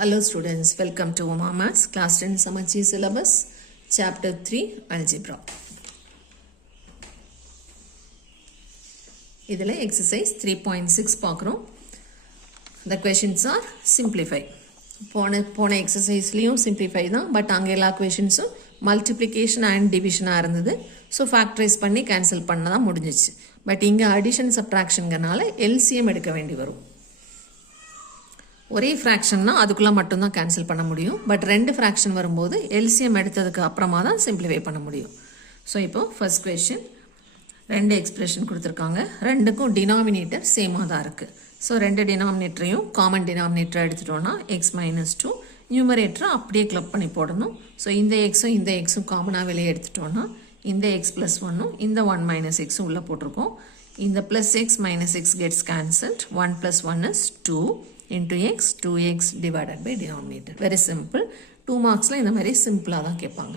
Hello students, welcome to Maths, class 10 Samacheer syllabus, chapter 3, Algebra. இதில் exercise 3.6 பார்க்குறோம். The questions are simplify. போன exerciseலையும் simplify தான், but அங்கே எல்லா questionsம் multiplication and division இருந்தது. So factorize பண்ணி cancel பண்ணதான் முடிஞ்சிச்சு. But இங்கே addition subtractionங்கனால LCM எடுக்க வேண்டி வரும். ஒரே ஃப்ராக்ஷன்னா அதுக்குள்ளே மட்டும்தான் கேன்சல் பண்ண முடியும். பட் ரெண்டு ஃப்ராக்ஷன் வரும்போது எல்சிஎம் எடுத்ததுக்கு அப்புறமா தான் சிம்பிளிஃபை பண்ண முடியும். ஸோ இப்போ ஃபர்ஸ்ட் கொஸ்டின், ரெண்டு எக்ஸ்பிரஷன் கொடுத்துருக்காங்க, ரெண்டுக்கும் டினாமினேட்டர் சேமாக தான் இருக்குது. ஸோ ரெண்டு டினாமினேட்டரையும் காமன் டினாமினேட்டரை எடுத்துட்டோன்னா எக்ஸ் மைனஸ் 2, நியூமரேட்டரை அப்படியே கிளப் பண்ணி போடணும். ஸோ இந்த எக்ஸும் காமனாக வெளியே எடுத்துட்டோன்னா இந்த எக்ஸ் ப்ளஸ் 1ம் இந்த 1 மைனஸ் எக்ஸும் உள்ளே போட்டிருக்கோம். இந்த plus X minus X gets cancelled. 1 + 1 is 2 into x, 2x divided by denominator. Very simple. 2 marksல இந்த மாதிரி சிம்பிளாக தான் கேட்பாங்க.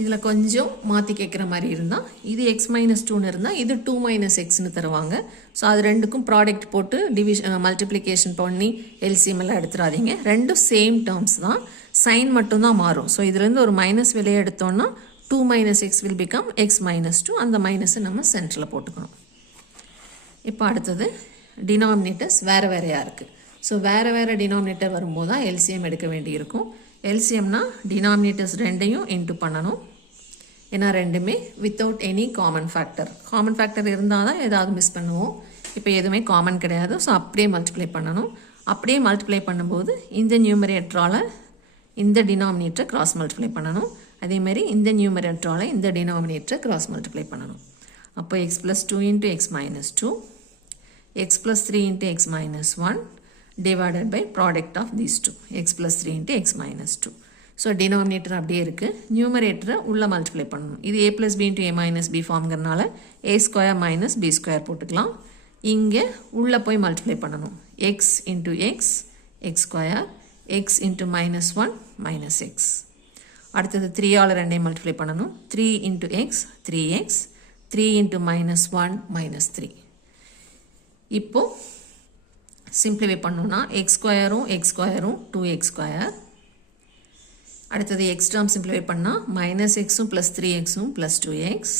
இதில் கொஞ்சம் மாற்றி கேட்குற மாதிரி இருந்தால் இது x மைனஸ் 2ன்னு இருந்தால் இது 2 மைனஸ் எக்ஸ்னு தருவாங்க. ஸோ அது ரெண்டுக்கும் ப்ராடக்ட் போட்டு மல்டிப்ளிகேஷன் பண்ணி எல்சிஎம் எல்லாம் எடுத்துடாதீங்க. ரெண்டும் சேம் டேர்ம்ஸ் தான், சைன் மட்டும்தான் மாறும். ஸோ இதுலேருந்து ஒரு மைனஸ் வெளியே எடுத்தோன்னா 2 minus X will become X minus 2. அந்த மைனஸை நம்ம சென்டரில் போட்டுக்கணும். இப்போ அடுத்தது டினாமினேட்டர்ஸ் வேறு வேறையாக இருக்குது. ஸோ வேறு டினாமினேட்டர் வரும்போது தான் எல்சிஎம் எடுக்க வேண்டியிருக்கும். எல்சிஎம்னா டினாமினேட்டர்ஸ் ரெண்டையும் இன்ட்டு பண்ணணும். ஏன்னா ரெண்டுமே without any common factor. Common factor இருந்தால் தான் ஏதாவது மிஸ் பண்ணுவோம். இப்போ எதுவுமே காமன் கிடையாது. ஸோ அப்படியே மல்டிப்ளை பண்ணணும். அப்படியே மல்டிப்ளை பண்ணும்போது இந்த நியூமரேட்டரால் இந்த டினாமினேட்டரை கிராஸ் மல்டிப்ளை பண்ணணும். அதேமாதிரி இந்த நியூமரேட்டரால் இந்த டினாமினேட்டரை கிராஸ் மல்டிப்ளை பண்ணணும். அப்போ X plus 2 into X minus 2, x plus 3 into x minus 1 divided by product of these two, x plus 3 into x minus 2. So denominator அப்படியே இருக்கு, numerator உள்ள multiply பண்ணணும். இது a plus b into a minus b ஃபார்ம்ங்கறனால a square minus b square போட்டுக்கலாம். இங்கே உள்ள போய் multiply பண்ணணும். x into x, x square, x into minus 1, minus x. அடுத்தது 3 ஆல் ரெண்டையும் multiply பண்ணணும். 3 into x, 3x, 3 into minus 1, minus 3. இப்போ simplify பண்ணோன்னா எக்ஸ் ஸ்கொயரும் 2x ஸ்கொயர். அடுத்தது எக்ஸ் டேர்ம் சிம்பிளிஃபை பண்ணால் மைனஸ் எக்ஸும் ப்ளஸ் 3xம் ப்ளஸ் 2x.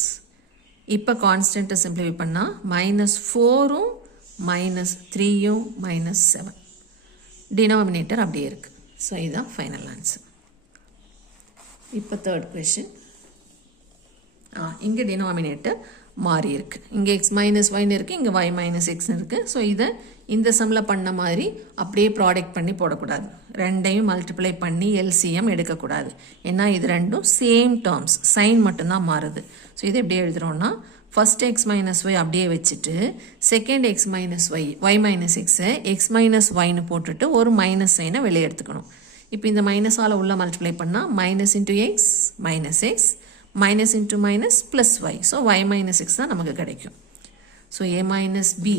இப்போ கான்ஸ்டன்ட்டை சிம்பிளிஃபை பண்ணால் மைனஸ் 4ம் மைனஸ் 3யும் மைனஸ் 7. டினாமினேட்டர் அப்படியே இருக்குது. ஸோ இதுதான் ஃபைனல் ஆன்சர். இப்போ தேர்ட் கொஸ்டின், இங்கே டினாமினேட்டர் மாறி இருக்கு. இங்கே எக்ஸ் மைனஸ் ஒய்னு இருக்குது, இங்கே ஒய் மைனஸ் எக்ஸ்னு இருக்குது. ஸோ இதை இந்த சம்மில் பண்ண மாதிரி அப்படியே ப்ராடக்ட் பண்ணி போடக்கூடாது. ரெண்டையும் மல்டிப்ளை பண்ணி எல்சிஎம் எடுக்கக்கூடாது. ஏன்னா இது ரெண்டும் சேம் டேர்ம்ஸ், சைன் மட்டும்தான் மாறுது. ஸோ இதை எப்படி எழுதுகிறோன்னா, ஃபர்ஸ்ட் எக்ஸ் மைனஸ் ஒய் அப்படியே வச்சுட்டு second x minus y minus எக்ஸை எக்ஸ் மைனஸ் ஒய்னு போட்டுட்டு ஒரு மைனஸ் சைனை வெளியே எடுத்துக்கணும். இப்போ இந்த மைனஸால் உள்ள மல்டிப்ளை பண்ணால் minus into X minus X, minus into minus plus y. So y minus x தான் நமக்கு கிடைக்கும். So a minus b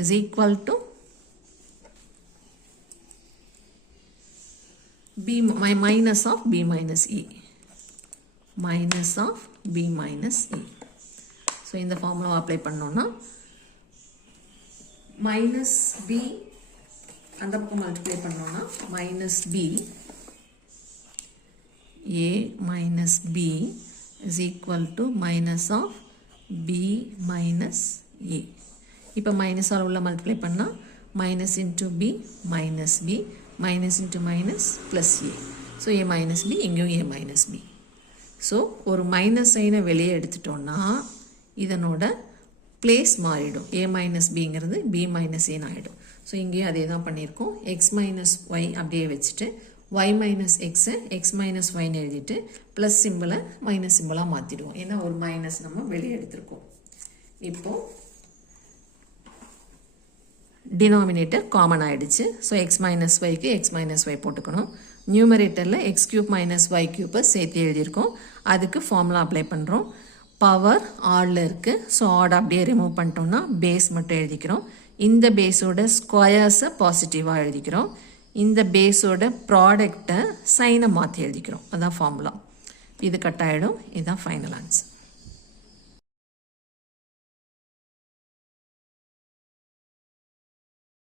is equal to b minus of b minus e. Minus of b minus e. So இந்த formula apply பண்ணோம்னா minus b அந்த பக்கம் multiply பண்ணோம்னா minus b a minus b is equal to minus of b minus a. இப்போ minus ஆல் உள்ள multiply பண்ணால் minus into b minus b minus into minus plus a. So a minus b, இங்கேயும் a minus b. So ஒரு minus சைனை வெளியே எடுத்துட்டோன்னா இதனோட பிளேஸ் மாறிடும். ஏ மைனஸ் பிங்கிறது பி மைனஸ் ஏன்னு ஆகிடும். ஸோ இங்கேயும் அதே தான் பண்ணியிருக்கோம். எக்ஸ் மைனஸ் ஒய் அப்படியே வச்சுட்டு y மைனஸ் எக்ஸை எக்ஸ் மைனஸ் ஒய்னு எழுதிட்டு ப்ளஸ் சிம்பிளை மைனஸ் சிம்பிளாக மாற்றிடுவோம். ஏன்னா ஒரு மைனஸ் நம்ம வெளியே எடுத்திருக்கோம். இப்போது டினாமினேட்டர் காமன் ஆகிடுச்சு. ஸோ எக்ஸ் மைனஸ் ஒய்க்கு எக்ஸ் மைனஸ் ஒய் போட்டுக்கணும். நியூமரேட்டரில் எக்ஸ் கியூப் மைனஸ் ஒய் கியூப்பை சேர்த்து எழுதியிருக்கோம். அதுக்கு ஃபார்முலா அப்ளை பண்ணுறோம். பவர் ஆடில் இருக்குது. ஸோ ஆட் அப்படியே ரிமூவ் பண்ணிட்டோம்னா பேஸ் மட்டும் எழுதிக்கிறோம். இந்த பேஸோட ஸ்கொயர்ஸை பாசிட்டிவாக எழுதிக்கிறோம். இந்த பேஸோட ப்ராடக்டை சைனை மாற்றி எழுதிக்கிறோம். அதான் ஃபார்முலா. இது கட் ஆகிடும். இதுதான் ஃபைனல் ஆன்சர்.